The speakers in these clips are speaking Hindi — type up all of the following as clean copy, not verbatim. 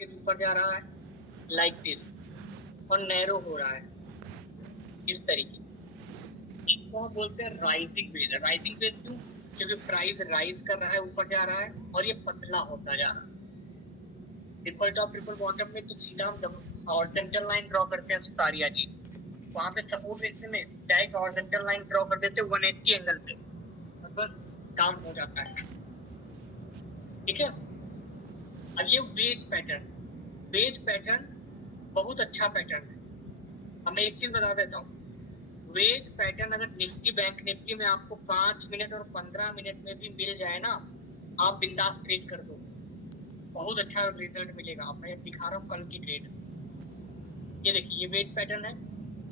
के ऊपर जा रहा है लाइक दिस और नैरो हो रहा है इस तरीके। इसको हम बोलते हैं राइजिंग वेज। राइजिंग वेज क्यों? क्योंकि प्राइस राइज कर रहा है, ऊपर जा रहा है और ये पतला होता जा रहा है। ट्रिपल टॉप ट्रिपल बॉटम में तो सीधा हम हॉरिजॉन्टल लाइन ड्रॉ करते हैं सुतारिया जी, वहां पे सपोर्ट रेजिस्टेंस में डायरेक्ट हॉरिजॉन्टल लाइन ड्रॉ कर देते हैं 180 एंगल पे और बस काम हो जाता है। ठीक है। अब ये वेज पैटर्न बहुत अच्छा पैटर्न है। अब मैं एक चीज बता देता हूँ, वेज पैटर्न अगर निफ्टी बैंक निफ्टी में आपको 5 मिनट और 15 मिनट में भी मिल जाए ना, आप बिंदास ट्रेड कर दो, बहुत अच्छा रिजल्ट मिलेगा। मैं दिखा रहा हूँ कल की ट्रेड। ये देखिए, ये वेज पैटर्न है,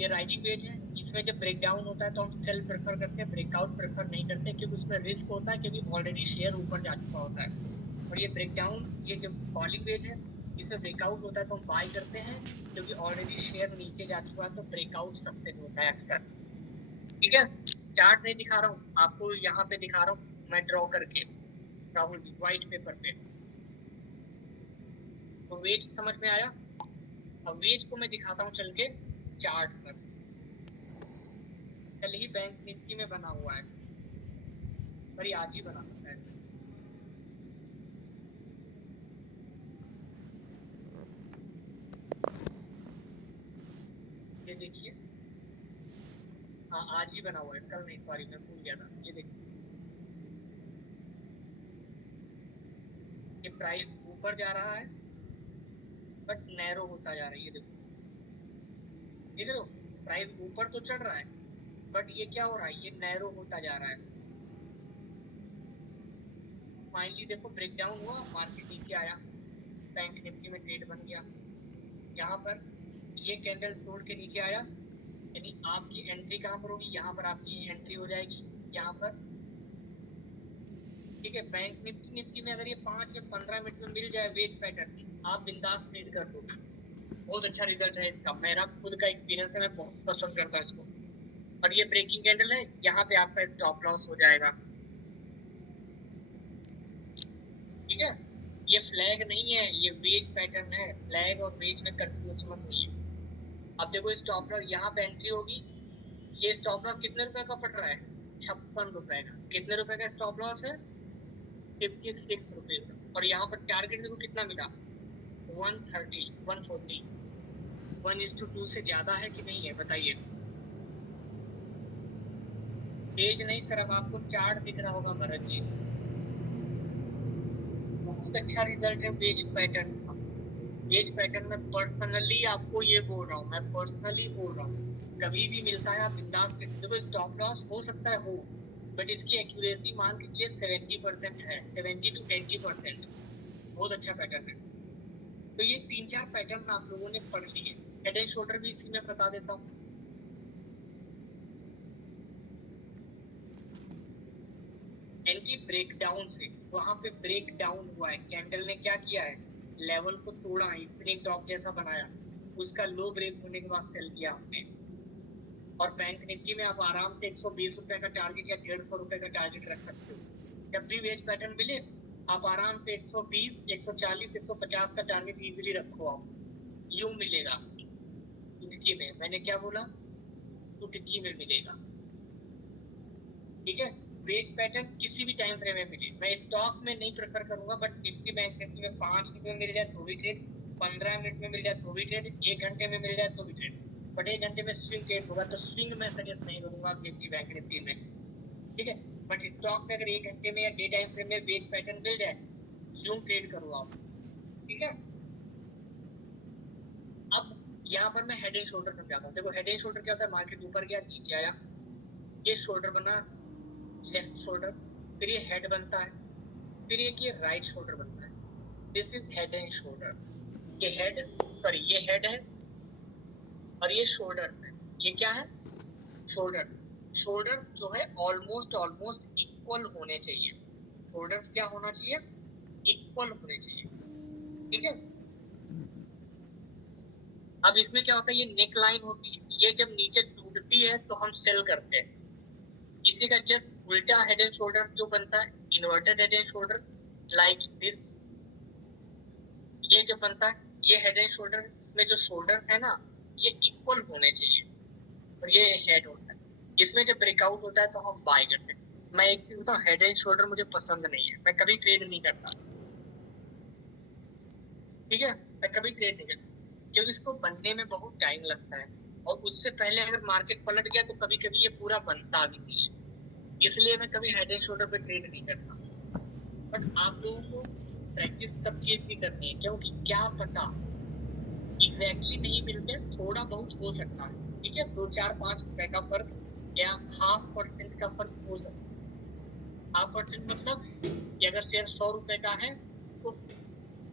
ये राइजिंग वेज है। इसमें जब ब्रेक डाउन होता है तो हम सेल प्रेफर करते हैं, ब्रेकआउट प्रेफर नहीं करते, क्योंकि उसमें रिस्क होता है, क्योंकि ऑलरेडी शेयर ऊपर जा चुका होता है। और ये ब्रेक डाउन, ये जो फॉलिंग वेज है, इसमें ब्रेकआउट होता है तो हम बाय करते हैं, क्योंकि ऑलरेडी शेयर नीचे जा चुका है, तो ब्रेकआउट सक्सेस होता है अक्सर। ठीक है। चार्ट नहीं दिखा रहा हूँ आपको, यहाँ पे दिखा रहा हूँ मैं ड्रॉ करके, राहुल जी, व्हाइट पेपर पे। तो वेज समझ में आया। अब वेज को मैं दिखाता हूँ चल के चार्ट पर। कल ही बैंक निफ्टी में बना हुआ है, पर ये आज ही बना हुआ है। ये देखिए, हाँ आज ही बना हुआ है, कल नहीं, सॉरी मैं भूल गया था। ये देखिए, ये प्राइस ऊपर जा रहा है बट नैरो होता जा रहा है। ये देखो, ये देखो, प्राइस ऊपर तो चढ़ रहा है बट ये क्या हो रहा है, ये नैरो होता जा रहा है। फाइनली देखो ब्रेक डाउन हुआ, मार्केट नीचे आया, बैंक निफ्टी में ट्रेड बन गया। यहाँ पर ये कैंडल तोड़ के नीचे आया, यानी आपकी एंट्री कहाँ पर होगी, यहाँ पर आपकी एंट्री हो जाएगी, यहाँ पर। ठीक है। बैंक निफ्टी में अगर ये 5 या 15 मिनट में मिल जाए वेज पैटर्न, आप बिंदास ट्रेड कर दो, बहुत अच्छा रिजल्ट है इसका। मेरा खुद का एक्सपीरियंस है, मैं बहुत पसंद करता हूँ इसको। और ये ब्रेकिंग कैंडल है, यहाँ पे आपका स्टॉप लॉस हो जाएगा। ठीक है। ये फ्लैग नहीं है, ये वेज पैटर्न है। फ्लैग और वेज में कंफ्यूज मत होइए। अब देखो स्टॉप लॉस, यहाँ पे एंट्री होगी, ये स्टॉप लॉस कितने रुपए का पड़ रहा है, 56 रुपए का। कितने रुपए का स्टॉप लॉस है, 56 रुपए का। और यहाँ पर टारगेट देखो कितना मिला, 130 140। 1:2 से ज्यादा है कि नहीं है बताइए। पेज नहीं सर, अब आपको चार्ट दिख रहा होगा भरत जी। बहुत अच्छा रिजल्ट है वेज पैटर्न का। वेज पैटर्न में पर्सनली आपको ये बोल रहा हूँ, मैं पर्सनली बोल रहा हूँ, कभी भी मिलता है आप बिंदास देखो। स्टॉप लॉस हो सकता है हो, बट इसकी एक्यूरेसी मान के चलिए 70% है, 70 to 80%। बहुत अच्छा पैटर्न है। तो ये 3-4 पैटर्न आप लोगों ने पढ़ लिए। हेड एंड शोल्डर भी इसी में बता देता हूँ। एंटी ब्रेक डाउन से वहां पे ब्रेक डाउन हुआ है, कैंडल ने क्या किया है, लेवल को तोड़ा है, स्प्रिंग टॉप जैसा बनाया, उसका लो ब्रेक होने के बाद सेल किया हमने। और बैंक निफ्टी में आप आराम से 120 रुपए का टारगेट या 150 रुपए का टारगेट रख सकते हो। जब भी वेज पैटर्न मिले आप आराम से 120 140 150 का टारगेट इजीली रखो। आप यूं मिलेगा चुटकी में, मैंने क्या बोला, चुटकी में मिलेगा। ठीक है। वेज पैटर्न किसी भी टाइम फ्रेम में मिले, मैं स्टॉक में नहीं प्रेफर करूंगा, बट निफ्टी बैंक निफ्टी में 5 मिनट में मिल जाए तो भी ट्रेड, 15 मिनट में मिल जाए तो भी ट्रेड, 1 घंटे में मिल जाए तो भी ट्रेड। बट 1 घंटे में स्विंग ट्रेड होगा तो स्विंग में सजेस्ट नहीं करूंगा निफ्टी बैंक निफ्टी में। ठीक है। बट स्टॉक में अगर 1 घंटे में या डे टाइम फ्रेम में वेज पैटर्न मिल जाए, यूं ट्रेड करो आप। ठीक है। अब यहाँ पर मैं हेड एंड शोल्डर समझाता हूँ। देखो हेड एंड शोल्डर क्या होता है, मार्केट ऊपर गया नीचे आया, ये शोल्डर बना, लेफ्ट शोल्डर, फिर ये हेड बनता है, फिर ये राइट शोल्डर बनता है। This is head and shoulder. ये हेड, सॉरी ये हेड है और ये शोल्डर है। ये क्या है, शोल्डर। शोल्डर्स जो है ऑलमोस्ट ऑलमोस्ट इक्वल होने चाहिए। शोल्डर्स क्या होना चाहिए, इक्वल होने चाहिए। ठीक है। अब इसमें क्या होता है, ये नेक लाइन होती है, ये जब नीचे टूटती है तो हम सेल करते हैं। इसी का जस्ट उल्टा हेड एंड शोल्डर जो बनता है, inverted head and shoulder, like this. ये जब बनता है, ये हेड एंड शोल्डर, इसमें जो शोल्डर्स है ना ये इक्वल होने चाहिए और ये हेड होता है। इसमें जब ब्रेकआउट होता है तो हम बाय करते हैं। मैं एक चीज बताऊं, हेड एंड शोल्डर मुझे पसंद नहीं है, मैं कभी ट्रेड नहीं करता, ठीक है, मैं कभी ट्रेड नहीं करता क्योंकि इसको बनने में बहुत टाइम लगता है और उससे पहले अगर मार्केट पलट गया तो कभी कभी ये पूरा बनता भी नहीं है, इसलिए मैं कभी हेड एंड शोल्डर पे ट्रेड नहीं करता। बट आप लोगों को प्रैक्टिस सब चीज की करनी है, क्योंकि क्या पता एग्जैक्टली नहीं मिलते, थोड़ा बहुत हो सकता है, ठीक है, 2-4-5 रुपए का फर्क या 0.5% का फर्क हो सकता है। 0.5% मतलब कि अगर शेयर 100 रुपए का है तो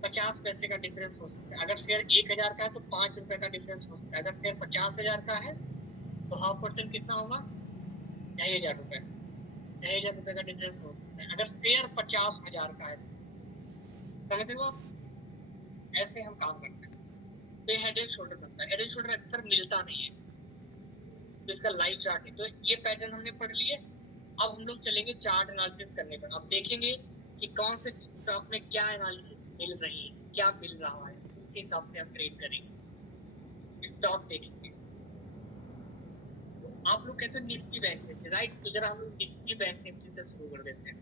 50 पैसे का डिफरेंस हो सकता है, अगर शेयर 1000 का है तो 5 रुपए का डिफरेंस हो सकता है, अगर शेयर 50,000 का है तो 0.5% कितना होगा, 2,500 रुपए, 2,500 रुपए का डिफरेंस हो सकता है, अगर शेयर 50,000 का है। समझ रहे हो आप, ऐसे हम काम करते हैं। तो हेड एंड शोल्डर बनता है, हेड एंड शोल्डर अक्सर मिलता नहीं है, तो इसका लाइव चार्ट है। तो ये पैटर्न हमने पढ़ लिए, अब हम लोग चलेंगे चार्ट एनालिसिस करने पर। अब देखेंगे कि कौन से स्टॉक में क्या एनालिसिस मिल रही है, क्या मिल रहा है, उसके हिसाब से हम ट्रेड करेंगे, स्टॉक देखेंगे। तो आप लोग कहते हैं निफ्टी बैंक निफ्टी, राइट, तो जरा हम लोग निफ्टी बैंक निफ्टी से शुरू कर देते हैं।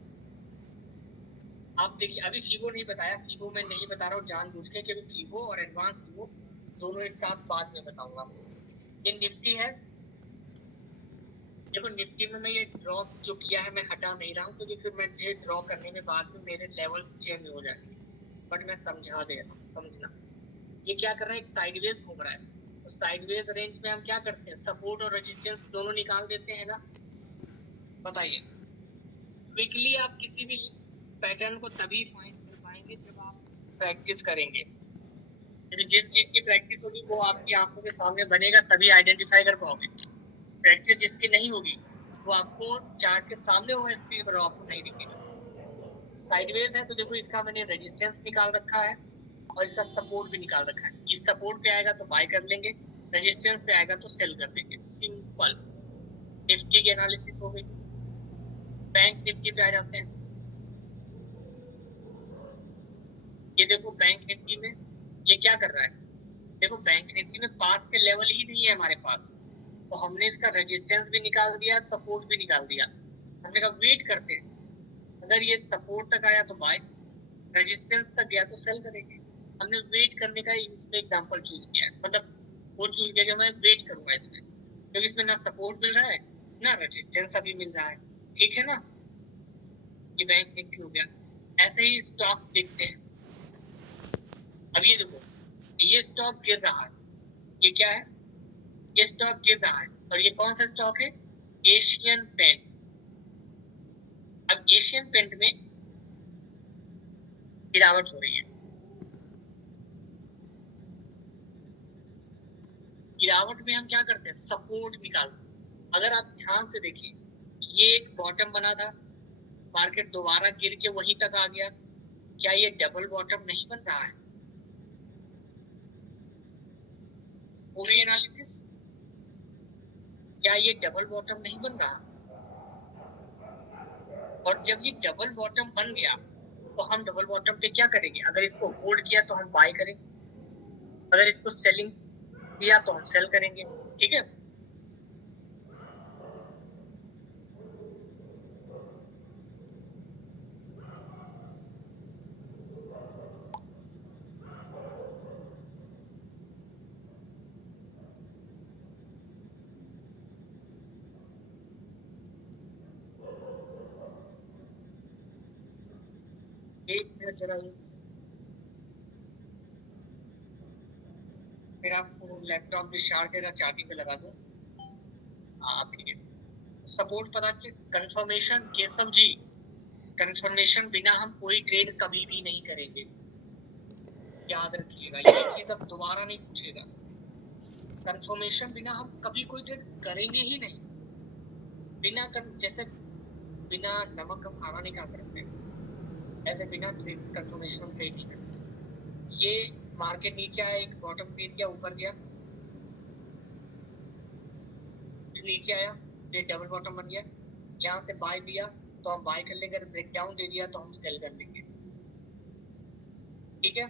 आप देखिए, अभी फीबो नहीं बताया, फीबो मैं नहीं बता रहा हूँ जानबूझ के, क्योंकि फीबो और एडवांस फीबो दोनों एक साथ बाद में बताऊंगा। ये निफ्टी है, देखो निफ्टी में मैं ये ड्रॉ जो किया है मैं हटा नहीं रहा हूँ, क्योंकि फिर मैं ये ड्रॉ करने में बाद में मेरे लेवल्स चेंज हो जाएंगे, बट मैं समझा दे रहा हूँ, समझना। ये क्या कर रहा है, एक साइडवेज घूम रहा है, तो साइडवेज रेंज में हम क्या करते हैं, सपोर्ट और रेजिस्टेंस दोनों निकाल देते हैं ना। बताइए, क्विकली आप किसी भी पैटर्न को तभी फाइंड कर पाएंगे जब आप प्रैक्टिस करेंगे, क्योंकि जिस चीज की प्रैक्टिस होगी वो आपकी आंखों के सामने बनेगा, तभी आइडेंटिफाई कर पाओगे। प्रैक्टिस जिसकी नहीं होगी वो आपको चार्ट के सामने होगा स्क्रीन पर, आपको नहीं दिखेगा। साइडवेज है तो देखो इसका मैंने रेजिस्टेंस निकाल रखा है और इसका सपोर्ट भी निकाल रखा है, इस सपोर्ट पे आएगा तो बाय कर लेंगे, रेजिस्टेंस पे आएगा तो सेल कर देंगे, सिंपल। निफ्टी की एनालिसिस हो गई। बैंक निफ्टी पे आ जाते हैं। ये देखो बैंक निफ्टी में ये क्या कर रहा है, देखो बैंक निफ्टी में पास के लेवल ही नहीं है हमारे पास, तो हमने इसका रेजिस्टेंस भी निकाल दिया, सपोर्ट भी निकाल दिया। हमने कहा वेट करते हैं, अगर ये सपोर्ट तक आया तो बाय, रेजिस्टेंस तक गया तो सेल करेंगे। हमने वेट करने का इसमें एग्जांपल चूज किया है, मतलब वो चूज किया कि मैं वेट करूंगा इसमें, क्योंकि इसमें ना सपोर्ट मिल रहा है ना रेजिस्टेंस अभी मिल रहा है, ठीक है ना। ये बैंक निफ्टी हो गया। ऐसे ही स्टॉक्स देखते हैं। अब ये देखो, ये स्टॉक गिर रहा है, ये क्या है, ये स्टॉक गिर रहा है, और ये कौन सा स्टॉक है, एशियन पेंट। अब एशियन पेंट में गिरावट हो रही है, गिरावट में हम क्या करते हैं, सपोर्ट निकालते हैं। अगर आप ध्यान से देखिए, ये एक बॉटम बना था, मार्केट दोबारा गिर के वहीं तक आ गया, क्या ये डबल बॉटम नहीं बन रहा है, पूरी एनालिसिस, क्या ये डबल बॉटम नहीं बन रहा। और जब ये डबल बॉटम बन गया तो हम डबल बॉटम पे क्या करेंगे, अगर इसको होल्ड किया तो हम बाय करेंगे, अगर इसको सेलिंग किया तो हम सेल करेंगे, ठीक है। एक मिनट जरा, मेरा फोन लैपटॉप भी चार्ज है, चार्जिंग पे लगा दूं। हाँ ठीक है। सपोर्ट पता चले, कंफर्मेशन केशव जी, कंफर्मेशन बिना हम कोई ट्रेड कभी भी नहीं करेंगे, याद रखिएगा, ये चीज अब दोबारा नहीं पूछेगा। कंफर्मेशन बिना हम कभी कोई ट्रेड करेंगे ही नहीं, जैसे बिना नमक हम खाना नहीं खा सकते, ऐसे बिना ट्रेड कंफर्मेशन हम ट्रेड नहीं करते। ये मार्केट नीचे आया, एक बॉटम क्रिएट किया, ऊपर गया, नीचे आया, ये डबल बॉटम बन गया, यहाँ से बाय दिया तो हम बाय कर लेंगे, ब्रेक डाउन दे दिया तो हम सेल कर लेंगे, ठीक है।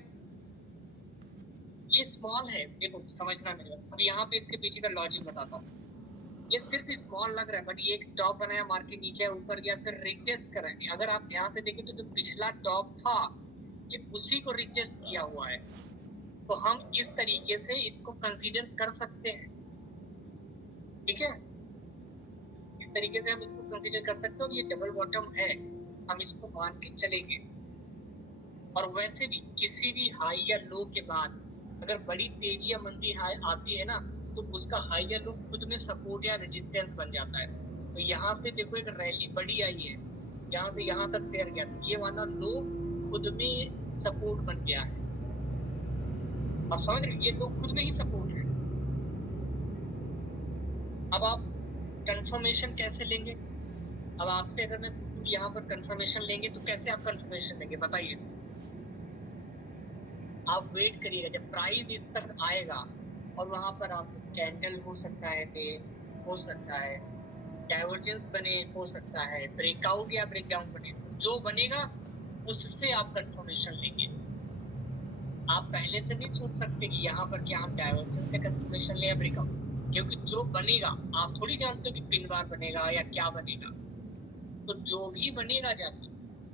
ये स्मॉल है, देखो समझना मेरे बात। अब यहाँ पे इसके पीछे का लॉजिक बताता हूँ। ये सिर्फ स्मॉल लग रहा है, बट ये एक टॉप बनाया, मार्केट नीचे ऊपर गया, फिर रिटेस्ट करेंगे। अगर आप ध्यान से देखें तो जो पिछला टॉप था ये उसी को रिटेस्ट किया हुआ है, तो हम इस तरीके से इसको कंसीडर कर सकते हैं। ठीक है, इस तरीके से हम इसको कंसीडर कर सकते हो। ये डबल बॉटम है, हम इसको मान के चलेंगे। और वैसे भी किसी भी हाई या लो के बाद अगर बड़ी तेजी या मंदी हाई आती है ना, तो उसका हाई या लो खुद में सपोर्ट या रेजिस्टेंस बन जाता है। तो यहाँ से देखो एक रैली बड़ी आई है, यहाँ से यहाँ तक शेयर गया, तो ये वाला लो खुद में सपोर्ट बन गया है। आप समझ रहे, ये लो खुद में ही सपोर्ट है। अब आप कंफर्मेशन कैसे लेंगे? अब आपसे अगर मैं यहाँ पर कंफर्मेशन लेंगे तो कैसे आप कंफर्मेशन लेंगे बताइए? आप वेट करिएगा जब प्राइस इस तक आएगा, और वहां पर आप कैंडल हो सकता है, डे हो सकता है, डाइवर्जेंस बने हो सकता है, ब्रेकआउट या ब्रेकडाउन बने, जो बनेगा उससे आप कंफर्मेशन लेंगे। आप पहले से नहीं सोच सकते कि यहाँ पर क्या हम डाइवर्जेंस से कंफर्मेशन ले या ब्रेकआउट, क्योंकि जो बनेगा आप थोड़ी जानते हो कि पिन बार बनेगा या क्या बनेगा। तो जो भी बनेगा जाके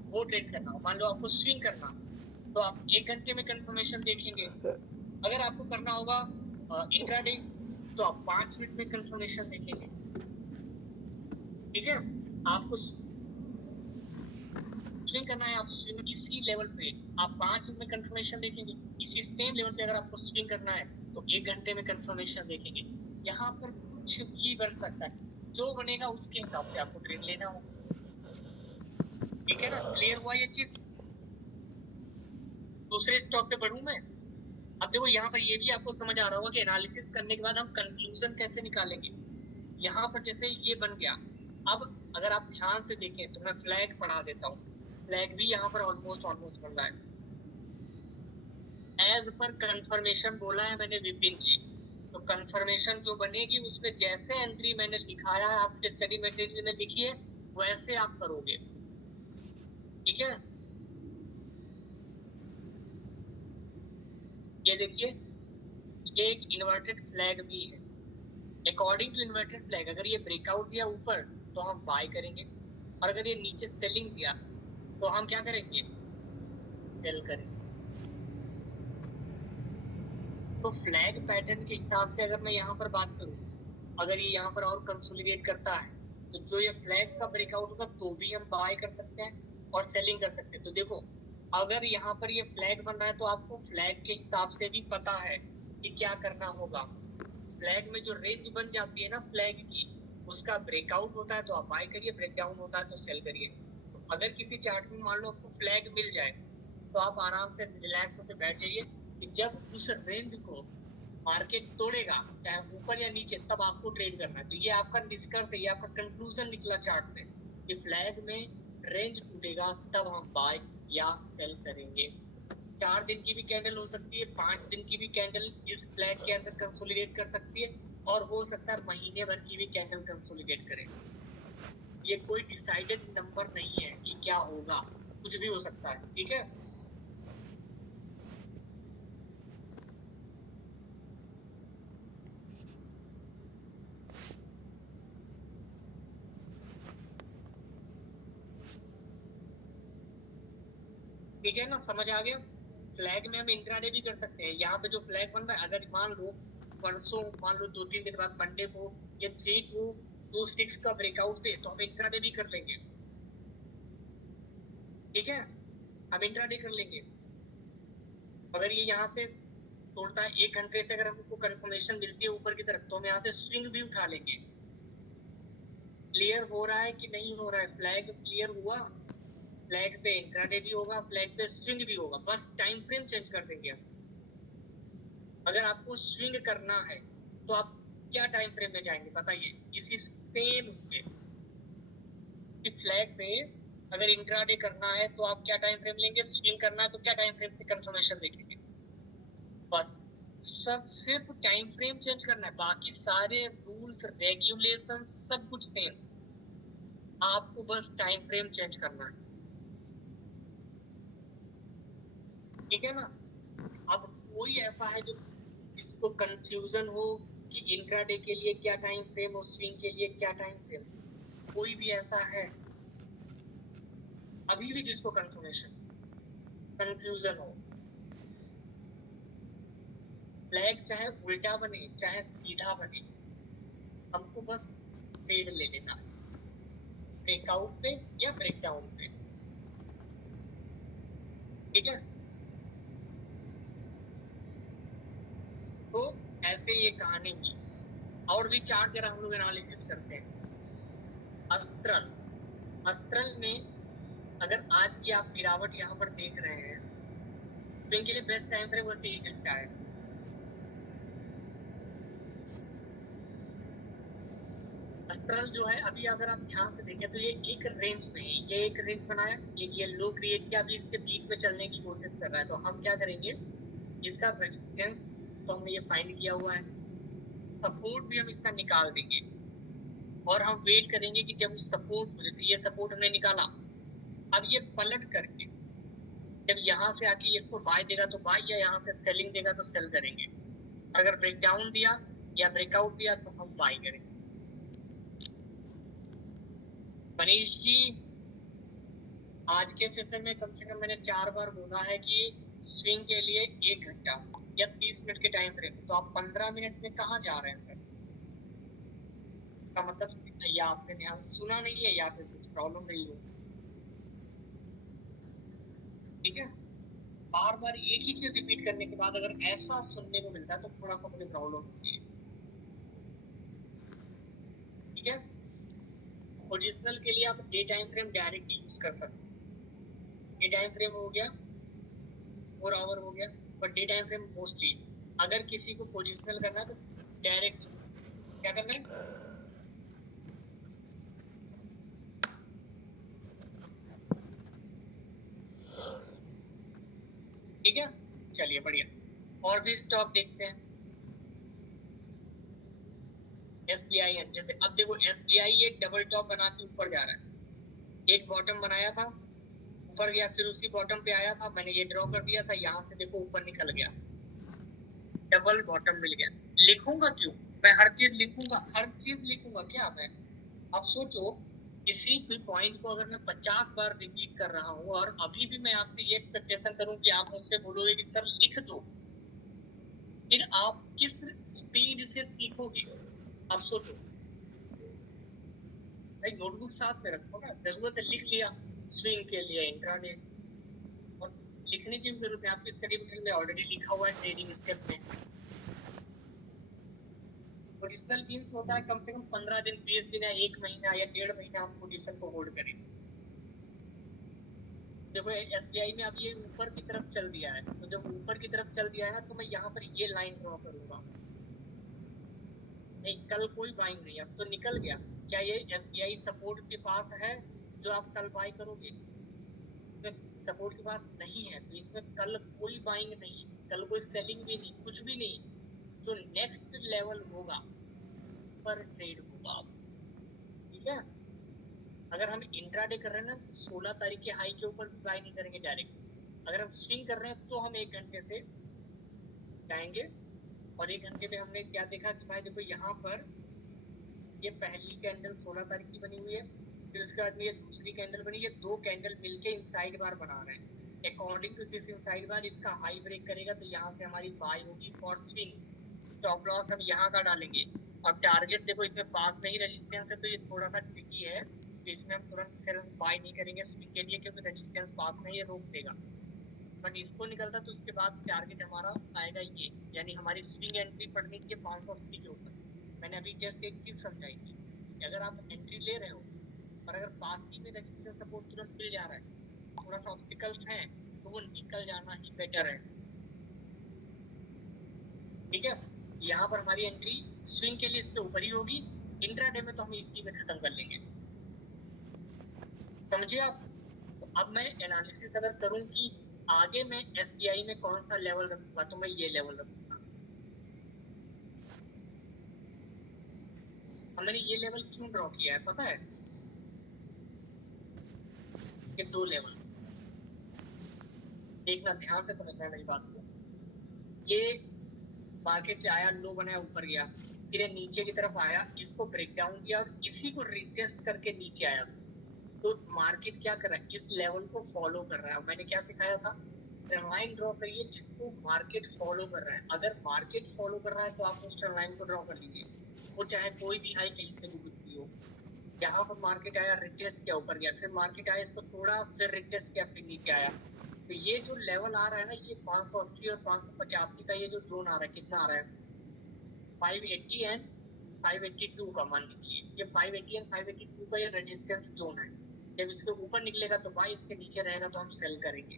वो ट्रेड करना हो। मान लो आपको स्विंग करना, तो आप 1 घंटे में कंफर्मेशन देखेंगे। अगर आपको करना होगा इंट्राडे, तो आप 5 मिनट में कंफर्मेशन देखेंगे। ठीक है, आपको स्विंग करना है, आप स्विंग इसी लेवल पे आप 5 मिनट में कंफर्मेशन देखेंगे। इसी सेम लेवल पे अगर आपको स्विंग करना है तो 1 घंटे में कंफर्मेशन देखेंगे। यहाँ पर कुछ भी बन सकता है, जो बनेगा उसके हिसाब से आपको ट्रेड लेना होगा। ठीक है ना, क्लियर हुआ ये चीज? दूसरे स्टॉक पे बढ़ूं मैं। अब देखो यहाँ पर ये भी आपको समझ आ रहा होगा कि एनालिसिस करने के बाद हम कंक्लूजन कैसे निकालेंगे। यहाँ पर जैसे ये बन गया, अब अगर आप ध्यान से देखें तो मैं फ्लैग पढ़ा देता हूँ। फ्लैग भी यहाँ पर ऑलमोस्ट बन रहा है। एज पर कंफर्मेशन बोला है मैंने विपिन जी, तो कंफर्मेशन जो बनेगी उसमें जैसे एंट्री मैंने लिखाया है आपके स्टडी मटेरियल में लिखी है, वैसे आप करोगे। ठीक है, ये देखिए, ये एक इन्वर्टेड फ्लैग भी है। अकॉर्डिंग टू इन्वर्टेड फ्लैग अगर ये ब्रेकआउट दिया ऊपर तो हम बाय करेंगे, और अगर ये नीचे सेलिंग दिया तो हम क्या करेंगे? सेल करेंगे। तो फ्लैग पैटर्न के हिसाब से अगर मैं यहाँ पर बात करूं, अगर ये यहाँ पर और कंसोलिडेट करता है तो जो ये फ्लैग का ब्रेकआउट होगा तो भी हम बाय कर सकते हैं और सेलिंग कर सकते हैं। तो देखो, अगर यहाँ पर ये फ्लैग बन रहा है तो आपको फ्लैग के हिसाब से भी पता है कि क्या करना होगा। फ्लैग में जो रेंज बन जाती है ना फ्लैग की, उसका ब्रेकआउट होता है तो आप बाय करिए, ब्रेकडाउन होता है तो सेल करिए। तो अगर किसी चार्ट में मान लो आपको फ्लैग मिल जाए तो आप आराम से रिलैक्स होकर बैठ जाइए कि जब उस रेंज को मार्केट तोड़ेगा, चाहे ऊपर या नीचे, तब आपको ट्रेड करना है। तो ये आपका निष्कर्ष है, ये आपका कंक्लूजन निकला चार्ट से कि फ्लैग में रेंज टूटेगा तब हम बाय या सेल करेंगे। 4 दिन की भी कैंडल हो सकती है, 5 दिन की भी कैंडल इस फ्लैग के अंदर कंसोलिडेट कर सकती है, और हो सकता है महीने भर की भी कैंडल कंसोलिडेट करे। ये कोई डिसाइडेड नंबर नहीं है कि क्या होगा, कुछ भी हो सकता है। ठीक है, ठीक है ना, समझ आ गया? फ्लैग में हम इंट्राडे भी कर सकते हैं। यहाँ पे जो फ्लैग बन रहा है, अगर मान लो परसों, मान लो 2-3 दिन बाद मंडे को ये 3226 का ब्रेकआउट दे तो हम इंट्राडे भी कर लेंगे। ठीक है, हम इंट्राडे कर लेंगे। अगर ये यहाँ से तोड़ता है 1 घंटे से, अगर हमको कंफर्मेशन मिलती है ऊपर की तरफ, तो हम यहाँ से स्विंग भी उठा लेंगे। क्लियर हो रहा है कि नहीं हो रहा है? फ्लैग क्लियर हुआ? फ्लैग पे इंट्राडे भी होगा, फ्लैग पे स्विंग भी होगा, बस टाइम फ्रेम चेंज कर देंगे हम। अगर आपको स्विंग करना है तो आप क्या टाइम फ्रेम में जाएंगे बताइए? इसी सेम उसपे फ्लैग पे अगर इंट्राडे करना है तो आप क्या टाइम फ्रेम लेंगे? स्विंग करना है तो क्या टाइम फ्रेम से कंफर्मेशन देखेंगे? बस सब सिर्फ टाइम फ्रेम चेंज करना है, बाकी सारे रूल्स रेगुलेशन सब कुछ सेम, आपको बस टाइम फ्रेम चेंज करना है। ठीक है ना? अब कोई ऐसा है जो जिसको कंफ्यूजन हो कि इंट्राडे के लिए क्या टाइम फ्रेम और स्विंग के लिए क्या टाइम फ्रेम, कोई भी ऐसा है अभी भी जिसको कंफ्यूजन हो, फ्लैग चाहे उल्टा बने चाहे सीधा बने, हमको बस ट्रेड ले लेना है ब्रेकआउट पे या ब्रेकडाउन पे, ठीक है। तो ऐसे ये कहानी हुई। और भी चार्ट जरा हम लोग एनालिसिस करते हैं। अस्त्रल, अस्त्रल में अगर आज की आप गिरावट यहाँ पर देख रहे हैं तो इनके लिए बेस्ट टाइम फ्रेम वैसे 1 घंटा है। अस्त्रल जो है अभी अगर आप ध्यान से देखें तो ये एक रेंज में, ये एक रेंज बनाया, ये लो क्रिएट किया, अभी इसके बीच में चलने की कोशिश कर रहा है। तो हम क्या करेंगे, इसका रेजिस्टेंस तो हमने ये फाइंड किया हुआ है, सपोर्ट भी हम इसका निकाल देंगे और हम वेट करेंगे कि जब सपोर्ट, जैसे ये सपोर्ट हमने निकाला, अब ये पलट करके जब यहाँ से आके इसको बाय देगा तो बाय, या यहाँ से सेलिंग देगा तो सेल करेंगे। अगर ब्रेकडाउन दिया या ब्रेकआउट दिया तो हम बाय करेंगे। मनीष जी, आज के सेशन में कम से कम मैंने 4 बार बोला है कि स्विंग के लिए 1 घंटा या 30 मिनट के टाइम फ्रेम, तो आप 15 मिनट में कहाँ जा रहे हैं सर? का मतलब या आपने ध्यान से सुना नहीं है या फिर कुछ प्रॉब्लम नहीं हो, ठीक है। बार बार एक ही चीज रिपीट करने के बाद अगर ऐसा सुनने को मिलता है तो थोड़ा सा मुझे प्रॉब्लम होती है, ठीक है। पोजिशनल के लिए आप day time frame direct use कर सकते हैं। डे टाइम फ्रेम हो गया, 4 आवर हो गया, but day time frame mostly अगर किसी को पोजिशनल करना है तो डायरेक्ट क्या करना है, ठीक है। चलिए बढ़िया, और भी स्टॉक देखते हैं। SBI है, जैसे अब देखो SBI एक डबल टॉप बना के ऊपर जा रहा है, एक बॉटम बनाया था ऊपर गया, फिर उसी बॉटम पे आया था, मैंने ये ड्रॉ कर दिया था, यहाँ से देखो ऊपर निकल गया, डबल बॉटम मिल गया। लिखूंगा क्यों मैं, हर चीज लिखूंगा क्या मैं? अब सोचो, किसी भी पॉइंट को अगर मैं 50 बार रिपीट कर रहा हूँ और अभी भी मैं आपसे ये एक्सपेक्टेशन करूं कि आप मुझसे बोलोगे कि सर लिख दो, फिर आप किस स्पीड से सीखोगे? अब सोचो भाई, नोटबुक साथ में रखो ना, जरूरत है लिख लिया स्विंग के लिए इंट्राडे, और लिखने की भी जरूरत है, आपकी स्टडी मटेरियल में ऑलरेडी लिखा हुआ है ट्रेडिंग स्टेप में। पोजिशनल मींस होता है कम से कम 15 दिन, 20 दिन या 1 महीना या 1.5 महीना आप पोजीशन को होल्ड करें। देखो SBI में अब ये ऊपर की तरफ चल दिया है, तो जब ऊपर की तरफ चल दिया है ना, तो मैं यहाँ पर ये लाइन ड्रॉ करूंगा। नहीं, कल कोई बाइंग नहीं, अब तो निकल गया। क्या ये SBI सपोर्ट के पास है जो आप कल बाय करोगे? सपोर्ट के पास नहीं है, तो इसमें कल कोई बाइंग नहीं, कल कोई सेलिंग भी नहीं, कुछ भी नहीं। जो नेक्स्ट लेवल होगा उस पर ट्रेड होगा, ठीक है। अगर हम इंट्राडे कर रहे हैं ना तो 16 तारीख के हाई के ऊपर बाय नहीं करेंगे डायरेक्ट। अगर हम स्विंग कर रहे हैं तो हम 1 घंटे से जाएंगे, और 1 घंटे में हमने क्या देखा कि भाई देखो यहाँ पर ये पहली कैंडल 16 तारीख की बनी हुई है, फिर उसके बाद में ये दूसरी कैंडल बनी, ये 2 कैंडल मिलके इनसाइड बार बना रहे हैं। अकॉर्डिंग टू दिस इनसाइड बार इसका हाई ब्रेक करेगा तो यहाँ से हमारी बाय होगी फॉर स्विंग। स्टॉप लॉस हम यहाँ का डालेंगे, और टारगेट देखो इसमें पास में ही रेजिस्टेंस है, तो ये थोड़ा सा ट्रिकी है, तो इसमें हम तुरंत सेल बाय नहीं करेंगे स्विंग के लिए, क्योंकि रेजिस्टेंस पास में ये रोक देगा। बट इसको निकलता तो उसके बाद टारगेट हमारा आएगा ये, यानी हमारी स्विंग एंट्री पड़नी चाहिए 580 के ऊपर। मैंने अभी जस्ट एक चीज समझाई थी कि अगर आप एंट्री ले रहे हो और अगर पास ही में रेजिस्टेंस सपोर्ट तुरंत मिल जा रहा है, थोड़ा सा ऑब्स्टिकल्स हैं, तो वो निकल जाना ही बेटर है, ठीक है। यहाँ पर हमारी एंट्री स्विंग के लिए इसके ऊपर ही होगी, इंट्राडे में तो हम इसी में खत्म कर लेंगे, समझे आप? अब मैं एनालिसिस अगर करूं कि आगे मैं SBI में कौन सा लेवल रखूंगा, तो मैं ये लेवल रखूंगा। मैंने ये लेवल क्यों ड्रॉ किया है पता है? ये 2 लेवल, देखना ध्यान से समझना मेरी बात को। ये मार्केट आया, लो बनाया, ऊपर गया, फिर ये नीचे की तरफ आया, इसको ब्रेक डाउन किया और इसी को रिटेस्ट करके नीचे आया। तो मार्केट क्या कर रहा है, इस लेवल को फॉलो कर रहा है। मैंने क्या सिखाया था, लाइन ड्रॉ करिए जिसको मार्केट फॉलो कर रहा है। अगर मार्केट फॉलो कर रहा है तो आप उस लाइन को ड्रॉ कर लीजिए, वो चाहे कोई भी हाई कहीं से भी कुछ भी हो। यहाँ पर मार्केट आया, रिटेस्ट किया, ऊपर गया, फिर मार्केट आया, इसको तोड़ा, फिर रिटेस्ट किया, फिर नीचे आया। तो ये जो लेवल आ रहा है ना, ये 580 और 585 का ये जो जोन आ रहा है, कितना आ रहा है, 580 एंड 582 का मान लीजिए। ये 580 एंड 582 का ये रेजिस्टेंस जोन है। जब इसके ऊपर निकलेगा तो बाय, इसके नीचे रहेगा तो हम सेल करेंगे।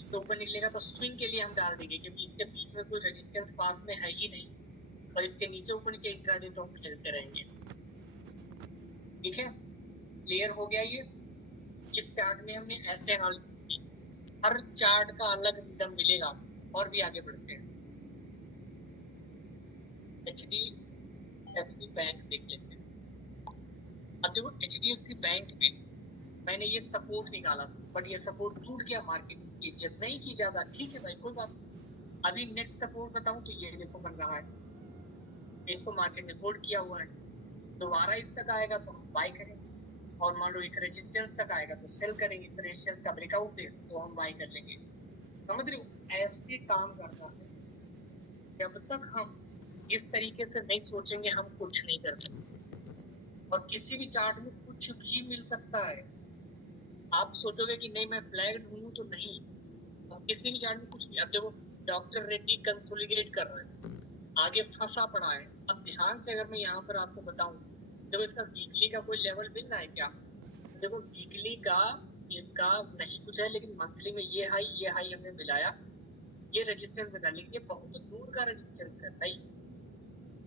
इसके ऊपर निकलेगा तो स्विंग के लिए हम डाल देंगे, क्योंकि इसके बीच में कोई रेजिस्टेंस पास में है ही नहीं। और इसके नीचे ऊपर नीचे इंट्राडे तो हम खेलते रहेंगे। ठीक है, क्लियर हो गया ये। इस चार्ट में हमने ऐसे एनालिसिस की, हर चार्ट का अलग रिदम मिलेगा। और भी आगे बढ़ते हैं, HDFC बैंक देख लेते हैं। अब देखो HDFC बैंक में मैंने ये सपोर्ट निकाला था, बट ये सपोर्ट टूट गया, मार्केट इसकी इज्जत नहीं की ज्यादा। ठीक है भाई, कोई बात। अभी नेक्स्ट सपोर्ट बताऊं तो ये देखो बन रहा है, इसको मार्केट ने होल्ड किया हुआ है। दोबारा इस तक आएगा तो हम बाय करेंगे, और मान लो इस रेजिस्टेंस तक आएगा तो सेल करेंगे। इस रेजिस्टेंस का ब्रेकआउट दे तो हम बाय कर लेंगे। समझ रहे हो, ऐसे काम करना है। जब तक हम इस तरीके से नहीं सोचेंगे हम कुछ नहीं कर सकते। और किसी भी चार्ट में कुछ भी मिल सकता है। आप सोचोगे कि नहीं मैं फ्लैग ढूंढूं तो नहीं, अब किसी भी चार्ट में कुछ भी। अब देखो डॉक्टर रेड्डी कंसोलिडेट कर रहे हैं, आगे फंसा पड़ा है। अब ध्यान से अगर मैं यहाँ पर आपको बताऊं, देखो इसका वीकली का कोई लेवल मिल रहा है क्या? देखो वीकली का इसका नहीं कुछ है, लेकिन मंथली में ये हाई हमने मिलाया, ये रेजिस्टेंस बना, लेकिन ये बहुत दूर का रेजिस्टेंस है भाई,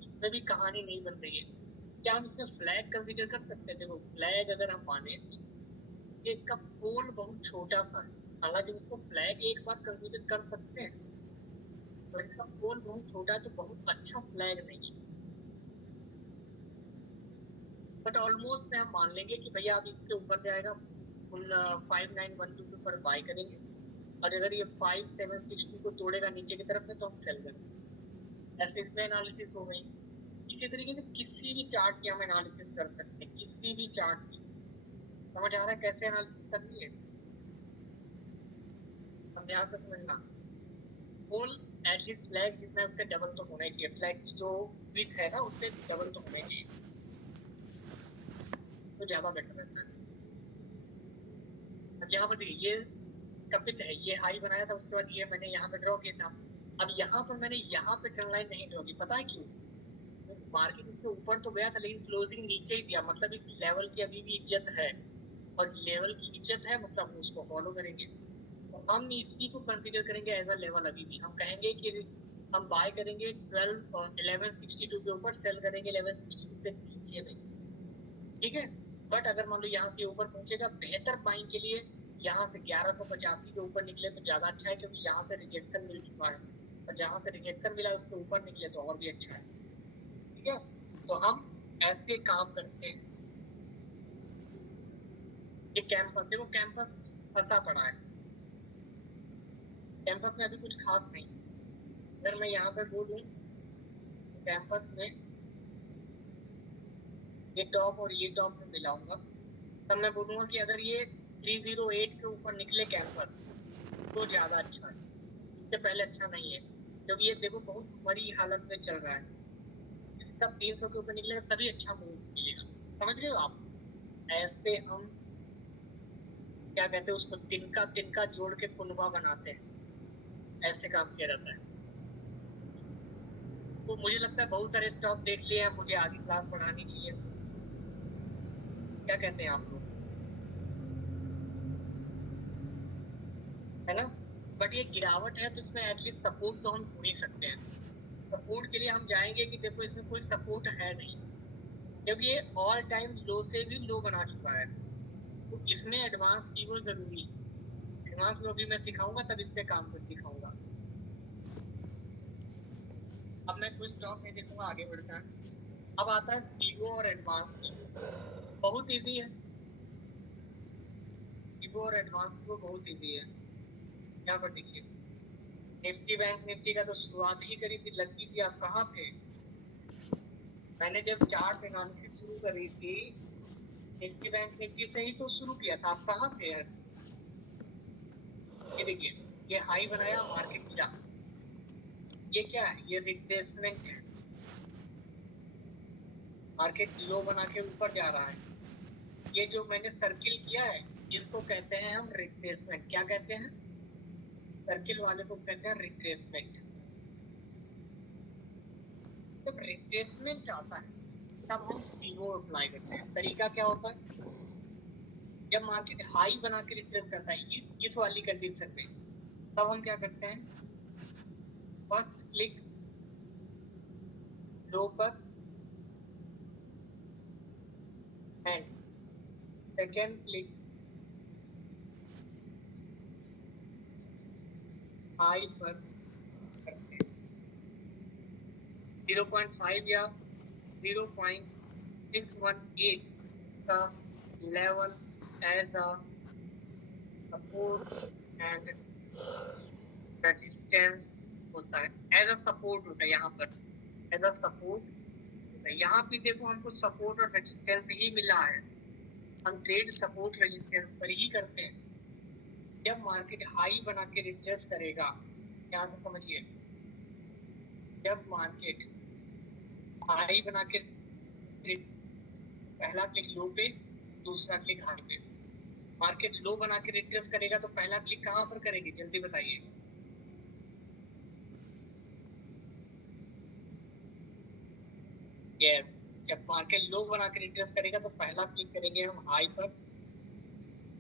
इसमें भी कहानी नहीं बन रही है। क्या हम इसमें फ्लैग कंसीडर कर सकते हैं? देखो फ्लैग अगर हम माने, ये इसका पोल बहुत छोटा सा है, हालांकि इसको फ्लैग एक बार कंसीडर कर सकते हैं, पर इसका पोल बहुत छोटा है तो बहुत अच्छा फ्लैग नहीं है। बट ऑलमोस्ट में हम मान लेंगे कि भैया अब इसके ऊपर जाएगा, उन 5912 के ऊपर बाय करेंगे, और अगर ये 5760 को तोड़ेगा नीचे की तरफ में तो हम सेल करेंगे। ऐसे इसमें एनालिसिस हो गई। इसी तरीके से किसी भी चार्ट की हम एनालिसिस कर सकते हैं, किसी भी चार्ट की। समझ आ रहा है कैसे एनालिसिस करनी है? अब ध्यान से समझना, पोल एटलीस्ट फ्लैग जितना है उससे डबल तो होना ही चाहिए। फ्लैग की जो विड्थ है ना उससे डबल तो होना ही चाहिए, तो ज्यादा बेटर रहता है। अब यहाँ पर देखिए ये कपित है, ये हाई बनाया था, उसके बाद ये मैंने यहाँ पे ड्रॉ किया था। अब यहाँ पर मैंने यहाँ पे ट्रेंड लाइन नहीं ड्रॉ की, पता है क्यों? मार्केट इसके ऊपर तो गया था लेकिन क्लोजिंग नीचे ही दिया, मतलब इस लेवल की अभी भी इज्जत है, और लेवल की इज्जत है मतलब हम उसको फॉलो करेंगे। तो हम इसी को कंसीडर करेंगे एज अ लेवल। अभी भी हम कहेंगे कि हम बाय करेंगे 1162 के ऊपर, सेल करेंगे 1162 के नीचे में। ठीक है, बट अगर मान लो यहाँ से ऊपर पहुंचेगा, बेहतर बाइंग के लिए यहाँ से 1185 के ऊपर निकले तो ज्यादा अच्छा है, क्योंकि यहाँ पे रिजेक्शन मिल चुका है, और जहां से रिजेक्शन मिला उसके ऊपर निकले तो और भी अच्छा है। ठीक है, तो हम ऐसे काम करते हैं। ये कैंपस देखो, कैंपस फंसा पड़ा है, कैंपस में अभी कुछ खास नहीं। अगर मैं यहाँ पे बोलूं कैंपस में ये टॉप और ये टॉप में मिलाऊंगा, तब मैं बोलूंगा कि अगर ये 308 के ऊपर निकले कैंपस तो ज्यादा अच्छा है, इसके पहले अच्छा नहीं है, क्योंकि ये देखो बहुत मरी हालत में चल रहा है। इसका 300 के ऊपर निकलेगा तभी अच्छा मूव मिलेगा। समझ रहे हो आप? ऐसे हम क्या कहते हैं उसको, तिनका तिनका जोड़ के कुनबा बनाते हैं, ऐसे काम किया जाता है। तो मुझे लगता है बहुत सारे स्टॉक देख लिए हैं, मुझे आगे क्लास बढ़ानी चाहिए। क्या कहते हैं आप लोग? है ना? बट ये गिरावट है तो इसमें एटलीस्ट सपोर्ट तो हम ढूंढ ही सकते हैं। सपोर्ट के लिए हम जाएंगे कि देखो इसमें कोई सपोर्ट है नहीं, क्योंकि ये ऑल टाइम लो से भी लो बना चुका है। तो इसमें एडवांस वीवो जरूरी है। एडवांस वीवो भी मैं सिखाऊंगा, तब इस पे काम कर दिखाऊंगा। अब मैं कोई स्टॉक नहीं देखूंगा, आगे बढ़ता है। अब आता है वीवो और एडवांस वीवो, बहुत इजी है। वीवो और एडवांस वीवो बहुत इजी है। यहाँ पर देखिए निफ्टी बैंक निफ्टी का तो शुरुआत ही करी थी, लगी थी, आप कहाँ थे? मैंने जब चार्ट एनालिसिस शुरू करी थी निफ्टी बैंक निफ्टी से ही तो शुरू किया था, आप कहाँ थे यार? ये देखिए, ये हाई बनाया, मार्केट गिरा, ये क्या है? ये रिट्रेसमेंट है, मार्केट लो बना के ऊपर जा रहा है। ये जो मैंने सर्किल किया है इसको कहते हैं हम रिट्रेसमेंट। क्या कहते हैं? सर्किल वाले को कहते हैं रिट्रेसमेंट। जब रिट्रेसमेंट आता है तब हम सीवो अप्लाई करते हैं। तरीका क्या होता है? जब मार्केट हाई बना के रिट्रेस करता है इस वाली कंडीशन में, तब हम क्या करते हैं? फर्स्ट क्लिक लो पर एंड सेकेंड क्लिक हाई पर करते हैं। 0.5 या 0.618 का level as a support and resistance होता है। एज अ सपोर्ट होता है, यहाँ पर एज अ सपोर्ट होता है। यहाँ भी देखो हमको सपोर्ट और रेजिस्टेंस ही मिला है, हम ट्रेड सपोर्ट रेजिस्टेंस पर ही करते हैं। जब मार्केट हाई बना के रिट्रेस करेगा, यहाँ से समझिए, जब मार्केट हाई बना के पहला क्लिक लो पे, दूसरा क्लिक हाई पे, मार्केट लो बना के रिट्रेस करेगा तो पहला क्लिक कहाँ पर करेगी? जल्दी बताइए। यस, जब मार्केट लो बना के रिट्रेस करेगा तो पहला क्लिक करेंगे हम हाई पर,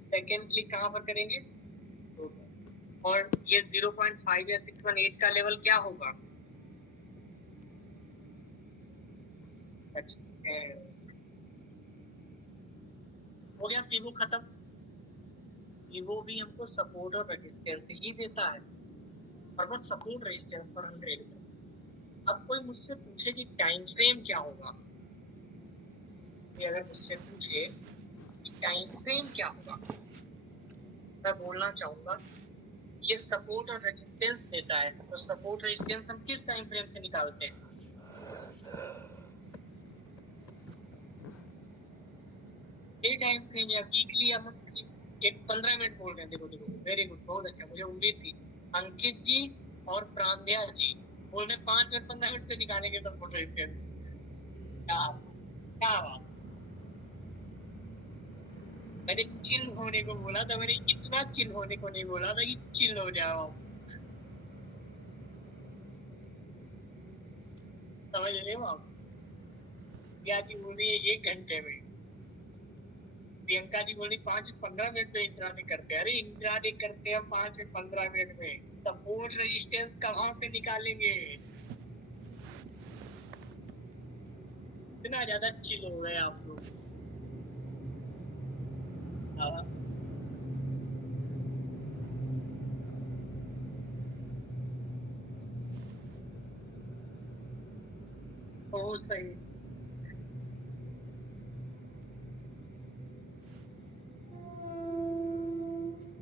सेकेंड क्लिक कहाँ पर करेंगे? लो पर। और ये 0.5 या 618 का लेवल क्या होगा? हो गया, फीबो खत्म। फीबो भी हमको सपोर्ट और रेजिस्टेंस ही देता है, और बस सपोर्ट रेजिस्टेंस पर हम ट्रेड करते हैं। अब कोई मुझसे पूछे कि टाइम फ्रेम क्या होगा, ये अगर मुझसे पूछे कि टाइम फ्रेम क्या होगा, मैं बोलना चाहूंगा ये सपोर्ट और रेजिस्टेंस देता है। तो सपोर्ट रेजिस्टेंस हम किस टाइम फ्रेम से निकालते हैं? डे टाइम फ्रेम या वीकली या मंथली? एक 15 मिनट बोल रहे हैं, देखो देखो, वेरी गुड, बहुत अच्छा, मुझे उम्मीद थी। अंकित जी और प्रांध्या जी बोल रहे 5 मिनट 15 मिनट से निकालेंगे सपोर्ट रेजिस्टेंस। क्या क्या बात! मैंने चिल होने को बोला था, मैंने इतना चिल होने को नहीं बोला था कि चिल हो जाओ, समझ रहे हो आप? या की बोली 1 घंटे में, प्रियंका जी बोली 5-15 मिनट में इंट्राडे करते हैं। अरे इंट्राडे करते हैं 5-15 मिनट में, सपोर्ट रेजिस्टेंस कहाँ पे निकालेंगे? इतना ज्यादा चिल हो गए आप लोग। बहुत सही।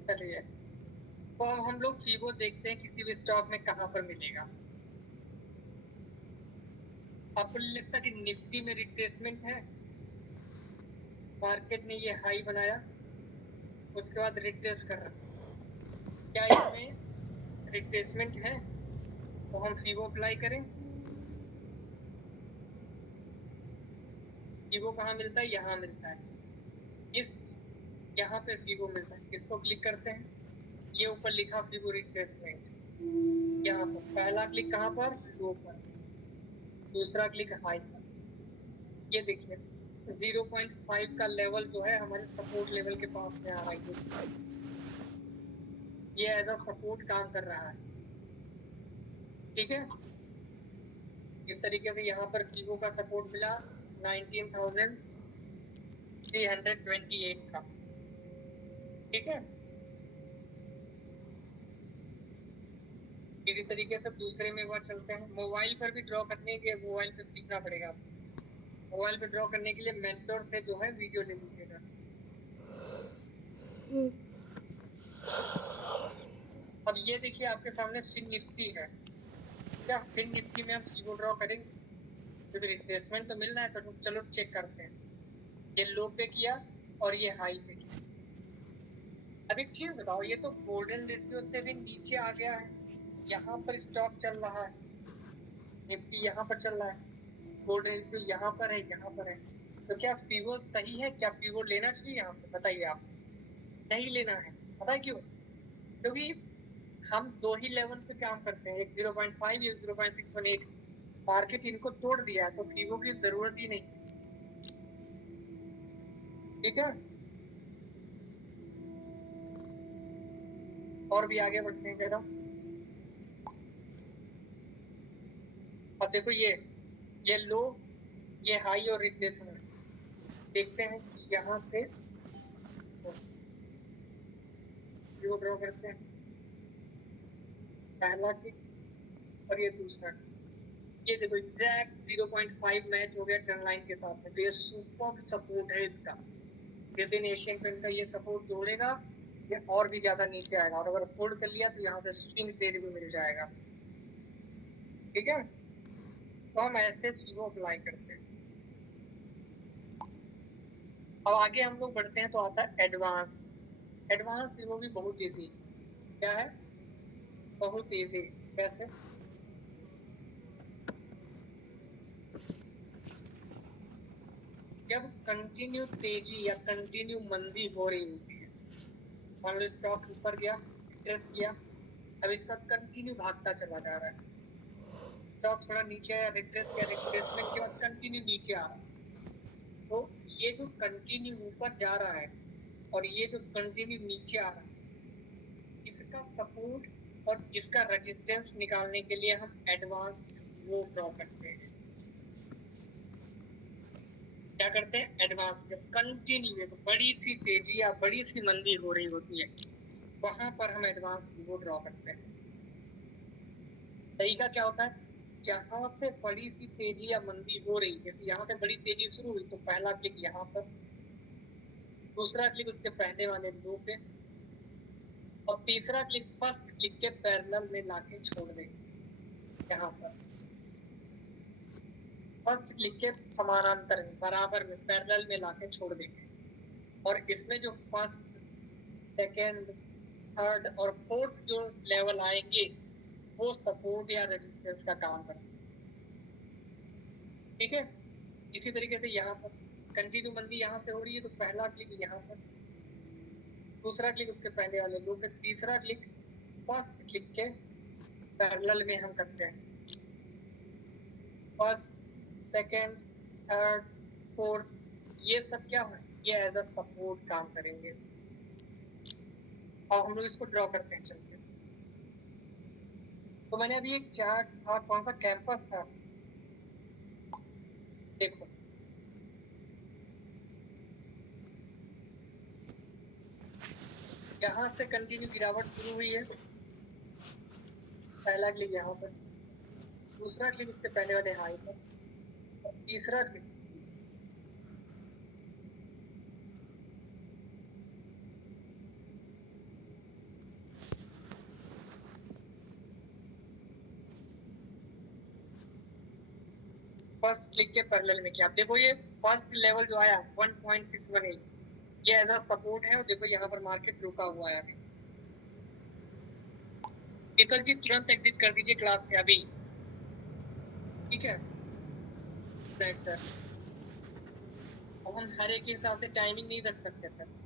चलिए, तो अब हम लोग फीबो देखते हैं किसी भी स्टॉक में कहाँ पर मिलेगा। आपको नहीं लगता कि निफ्टी में रिट्रेसमेंट है? मार्केट ने ये हाई बनाया, उसके बाद रिट्रेस कर रहा, क्या इसमें रिट्रेसमेंट है? तो हम फीबो अप्लाई करें। फीबो कहाँ मिलता है? यहाँ मिलता है, इस यहाँ पे फीबो मिलता है, इसको क्लिक करते हैं, ये ऊपर लिखा फीबो रिट्रेसमेंट, यहाँ पर पहला क्लिक कहाँ पर? लो पर, दूसरा क्लिक हाई पर। ये देखिए 0.5 का लेवल जो है हमारे सपोर्ट लेवल के पास में आ रहा है, ये एज अ सपोर्ट काम कर रहा है। ठीक है, इस तरीके से यहाँ पर फीबो का सपोर्ट मिला 19,328 का। ठीक है, इसी तरीके से दूसरे में एक बार चलते हैं। मोबाइल पर भी ड्रॉ करने के, मोबाइल पे सीखना पड़ेगा आपको। मोबाइल पे ड्रॉ करने के लिए मेंटर से जो है वीडियो ले लीजिएगा। अब ये देखिए आपके सामने फिन निफ्टी है, क्या फिन निफ्टी में हम फीवो ड्रॉ करेंगे? क्योंकि रिट्रेसमेंट तो मिल रहा है, तो चलो चेक करते हैं। ये लो पे किया और ये हाई पे किया। अब एक चीज बताओ, ये तो गोल्डन रेशियो से भी नीचे आ गया है, यहाँ पर स्टॉक चल रहा है, निफ्टी यहाँ पर चल रहा है, गोल्डन रेशियो यहाँ पर है, यहाँ पर है, तो क्या फीवो सही है? क्या फीवो लेना चाहिए यहाँ पे? बताइए आप। नहीं लेना है। पता है क्यों? क्योंकि हम दो ही लेवल पे काम करते हैं, एक 0.5 या 0.618। मार्केट इनको तोड़ दिया है, तो फीवो की जरूरत ही नहीं। ठीक है, और भी आगे बढ़ते हैं जरा। अब देखो ये लो, ये हाई और रिप्लेसमेंट। देखते हैं यहाँ से व्यू ड्रॉ करते हैं, पहला क्लिक और ये दूसरा। ये देखो एग्जैक्ट 0.5 मैच हो गया ट्रेंड लाइन के साथ में, तो ये सुपर सपोर्ट है इसका। जिस दिन एशियन पेंट का ये सपोर्ट तोड़ेगा, ये और भी ज्यादा नीचे आएगा, और अगर होल्ड कर लिया तो यहाँ से स्विंग ट्रेड भी मिल जाएगा। ठीक है, तो हम ऐसे फीवो अप्लाई करते हैं। अब आगे हम लोग बढ़ते हैं, तो आता है एडवांस। एडवांस फीवो भी बहुत इजी। क्या है? बहुत इजी। कैसे? जब कंटिन्यू तेजी या कंटिन्यू मंदी हो रही होती है, मान लो स्टॉक ऊपर गया, रिट्रेस किया, अब इसका कंटिन्यू भागता चला जा रहा है, स्टॉक थोड़ा नीचे आया, रिट्रेस किया, रिट्रेसमेंट के बाद कंटिन्यू नीचे आ रहा है, तो ये जो कंटिन्यू ऊपर जा रहा है और ये जो कंटिन्यू नीचे आ रहा है, इसका सपोर्ट और इसका रेजिस्टेंस निकालने के लिए हम एडवांस वो ड्रॉ करते हैं। क्या करते हैं? एडवांस। जब कंटिन्यू एक बड़ी सी तेजी या बड़ी सी मंदी हो रही होती है, वहां पर हम एडवांस वो ड्रॉ करते हैं। तरीका क्या होता है? जहां से बड़ी सी तेजी या मंदी हो रही, जैसे यहाँ से बड़ी तेजी शुरू हुई, तो पहला क्लिक यहाँ पर, दूसरा क्लिक उसके पहले वाले लो पे, और तीसरा क्लिक फर्स्ट क्लिक के पैरेलल में लाके छोड़ देंगे। यहाँ पर फर्स्ट क्लिक के समानांतर में, बराबर में, पैरेलल में लाके छोड़ देंगे, और इसमें जो फर्स्ट, सेकेंड, थर्ड और फोर्थ जो लेवल आएंगे, वो सपोर्ट या रेजिस्टेंस का काम करते हैं। ठीक है, इसी तरीके से यहाँ पर कंटिन्यू मंदी यहाँ से हो रही है, तो पहला क्लिक यहाँ पर, दूसरा क्लिक उसके पहले वाले लो पे, तीसरा क्लिक फर्स्ट क्लिक के पैरेलल में हम करते हैं। फर्स्ट, सेकेंड, थर्ड, फोर्थ, ये सब क्या है? ये एज अ सपोर्ट काम करेंगे, और हम लोग इसको ड्रॉ करते हैं। चलते, तो मैंने अभी एक चार्ट था, कौन सा, कैंपस था, देखो यहाँ से कंटिन्यू गिरावट शुरू हुई है, पहला क्लिक यहाँ पर, दूसरा क्लिक उसके पहले वाले हाई पर, और तीसरा क्लिक फर्स्ट क्लिक के पैरेलल में किया। आप देखो ये फर्स्ट लेवल जो आया 1.618, ये एज अ सपोर्ट है, और देखो यहाँ पर मार्केट रुका हुआ है। दीपक जी तुरंत एग्जिट कर दीजिए क्लास से अभी। ठीक है, राइट सर। अब हम हर एक के हिसाब से टाइमिंग नहीं रख सकते सर।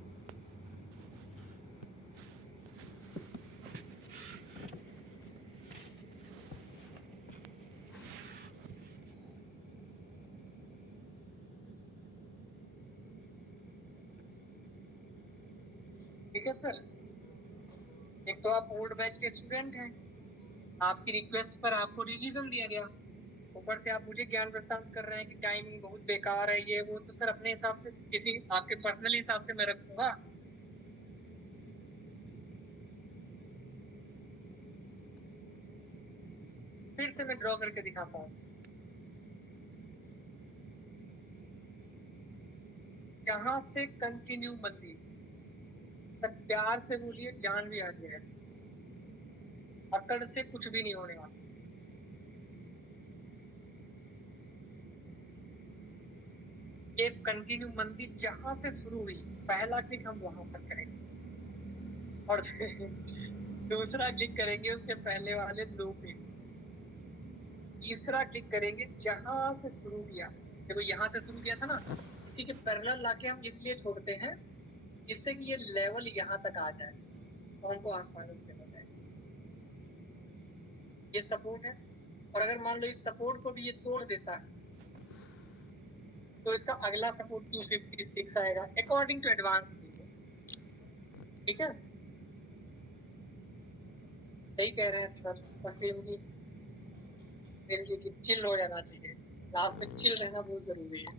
ठीक है सर, एक तो आप ओल्ड बैच के स्टूडेंट हैं, आपकी रिक्वेस्ट पर आपको रिवीजन दिया गया, ऊपर से आप मुझे ज्ञान वृत्तांत कर रहे हैं कि टाइमिंग बहुत बेकार है, ये वो, तो सर अपने हिसाब से, किसी आपके पर्सनल हिसाब से मैं रखूंगा। फिर से मैं ड्रॉ करके दिखाता हूँ। जहां से कंटिन्यू मंदी, सर प्यार से बोलिए, जान भी आ जाए, अकड़ से कुछ भी नहीं होने वाला। ये कंटिन्यू मंदी जहां से शुरू हुई, पहला क्लिक हम वहां पर करेंगे और दूसरा क्लिक करेंगे उसके पहले वाले लो पे, तीसरा क्लिक करेंगे जहां से शुरू किया। देखो यहाँ से शुरू किया था ना, इसी के पैरेलल लाके हम इसलिए छोड़ते हैं जिससे कि ये लेवल यहाँ तक आ जाए तो हमको आसानी से हो जाए। ये सपोर्ट है, और अगर मान लो इस सपोर्ट को भी ये तोड़ देता है तो इसका अगला सपोर्ट 256 आएगा अकॉर्डिंग टू एडवांस। ठीक है, सही कह रहे हैं सर वसीम जी, कि चिल हो जाना चाहिए, क्लास में चिल रहना बहुत जरूरी है।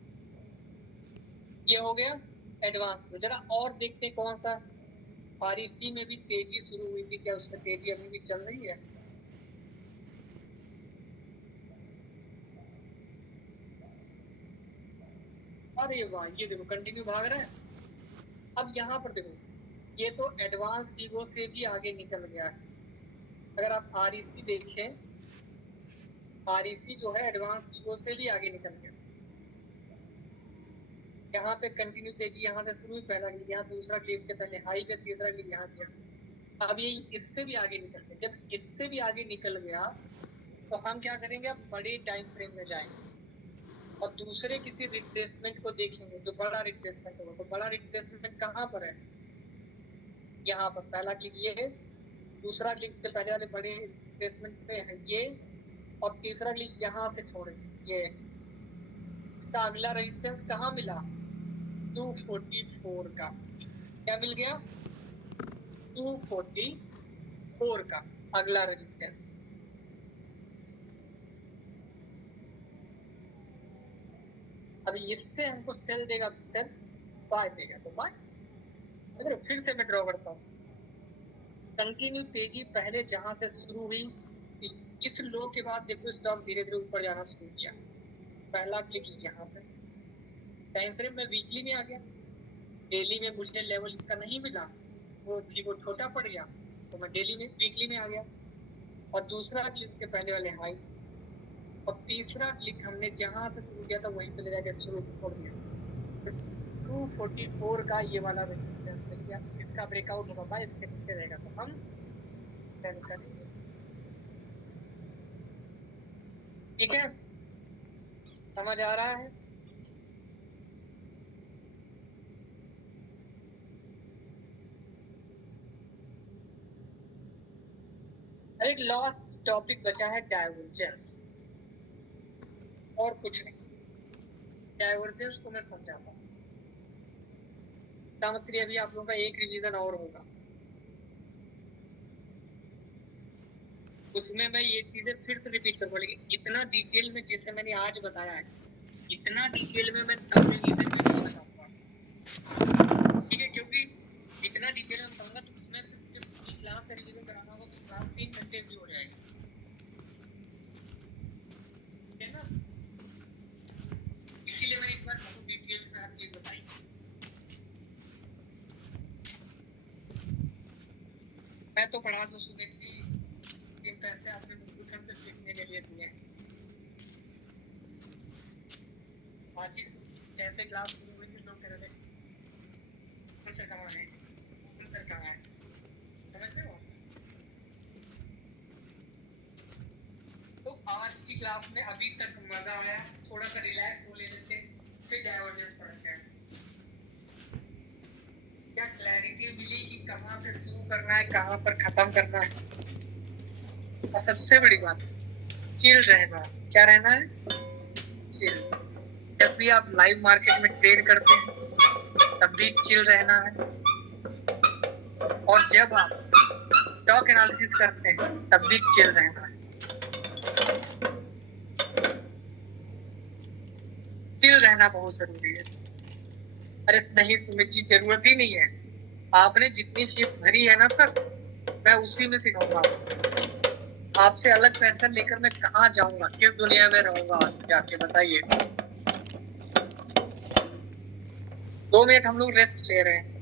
ये हो गया एडवांस में। जरा और देखते कौन सा आरईसी में भी तेजी शुरू हुई थी, क्या उसमें तेजी अभी भी चल रही है? अरे वाह, ये देखो कंटिन्यू भाग रहा है। अब यहाँ पर देखो, ये तो एडवांस ईगो से भी आगे निकल गया है। अगर आप आरईसी देखें, आरईसी जो है एडवांस ईगो से भी आगे निकल गया। यहाँ पे कंटिन्यू तेजी, यहाँ से शुरू, पहला क्लिक यहाँ, दूसरा क्लिक इसके पहले हाई पे, तीसरा क्लिक यहाँ किया। अब ये इससे भी आगे निकल गया। जब इससे भी आगे निकल गया तो हम क्या करेंगे, अब बड़े टाइम फ्रेम में जाएंगे और दूसरे किसी रिट्रेसमेंट को देखेंगे जो बड़ा रिट्रेसमेंट होगा। तो बड़ा रिट्रेसमेंट कहाँ पर है? यहाँ पर पहला क्लिक ये है, दूसरा क्लिक इसके पहले वाले बड़े रिट्रेसमेंट पे है ये, और तीसरा क्लिक यहाँ से छोड़ेंगे ये। इसका अगला रेजिस्टेंस कहाँ मिला? 244 का। क्या मिल गया? 244 का अगला रेजिस्टेंस। अभी इससे हमको सेल देगा तो सेल, बाय देगा तो बाय। फिर से मैं ड्रॉ करता हूँ। कंटिन्यू तेजी पहले जहां से शुरू हुई, इस लो के बाद देखो स्टॉक धीरे धीरे ऊपर जाना शुरू किया। पहला क्लिक यहाँ पे, टाइम फ्रेम में वीकली में आ गया। डेली में मुझे लेवल इसका नहीं मिला, वो छोटा पड़ गया तो मैं डेली में, वीकली में आ गया। और दूसरा क्लिक इसके पहले वाले हाई, और तीसरा क्लिक हमने जहां से शुरू किया था वहीं पे ले जाके शुरू छोड़ दिया। 244 का ये वाला रेजिस्टेंस मिल गया। इसका ब्रेकआउट होगा भाई, इसके नीचे रहेगा तो हम सेल करेंगे। ठीक है, समझ आ रहा है? एक लास्ट टॉपिक बचा है डाइवर्जेंस, और कुछ नहीं। डाइवर्जेंस को मैं समझाता हूँ, मतलब अभी आप लोगों का एक रिवीजन और होगा, उसमें मैं ये चीजें फिर से रिपीट करूंगा, लेकिन इतना डिटेल में जैसे मैंने आज बताया है, इतना डिटेल में मैं तब रिवीजन नहीं बताऊंगा। ठीक है, क्योंकि इतना डिटेल में बताऊंगा तो उसमें जब क्लास का रिवीजन कराना होगा तो क्लास 3 घंटे भी हो जाएगी, है ना? इसीलिए मैंने इस बार बहुत डिटेल्स में हर चीज बताई। मैं तो पढ़ा दूं सुमित जी, ये पैसे आपने ट्यूशन से सीखने के लिए दिए। आज ही जैसे क्लास शुरू हुई थी लोग कह रहे थे सर कहाँ है, सर कहाँ है, समझ रहे हो? तो आज की क्लास में अभी तक मजा आया, थोड़ा सा रिलैक्स हो लेने से फिर डाइवर्जेंस पढ़ते हैं। क्या क्लैरिटी मिली कि कहाँ से शुरू करना है, कहाँ पर खत्म करना है? और सबसे बड़ी बात, चिल रहना। क्या रहना है? चिल। जब भी आप लाइव मार्केट में ट्रेड करते हैं तब भी चिल रहना है, और जब आप स्टॉक एनालिसिस करते हैं तब भी चिल रहना है। चिल रहना बहुत जरूरी है। अरे नहीं सुमित जी, जरूरत ही नहीं है। आपने जितनी फीस भरी है ना सर, मैं उसी में सिखाऊंगा। आपसे अलग पैसा लेकर मैं कहाँ जाऊंगा, किस दुनिया में रहूंगा जाके बताइए। 2 मिनट हम लोग रेस्ट ले रहे हैं।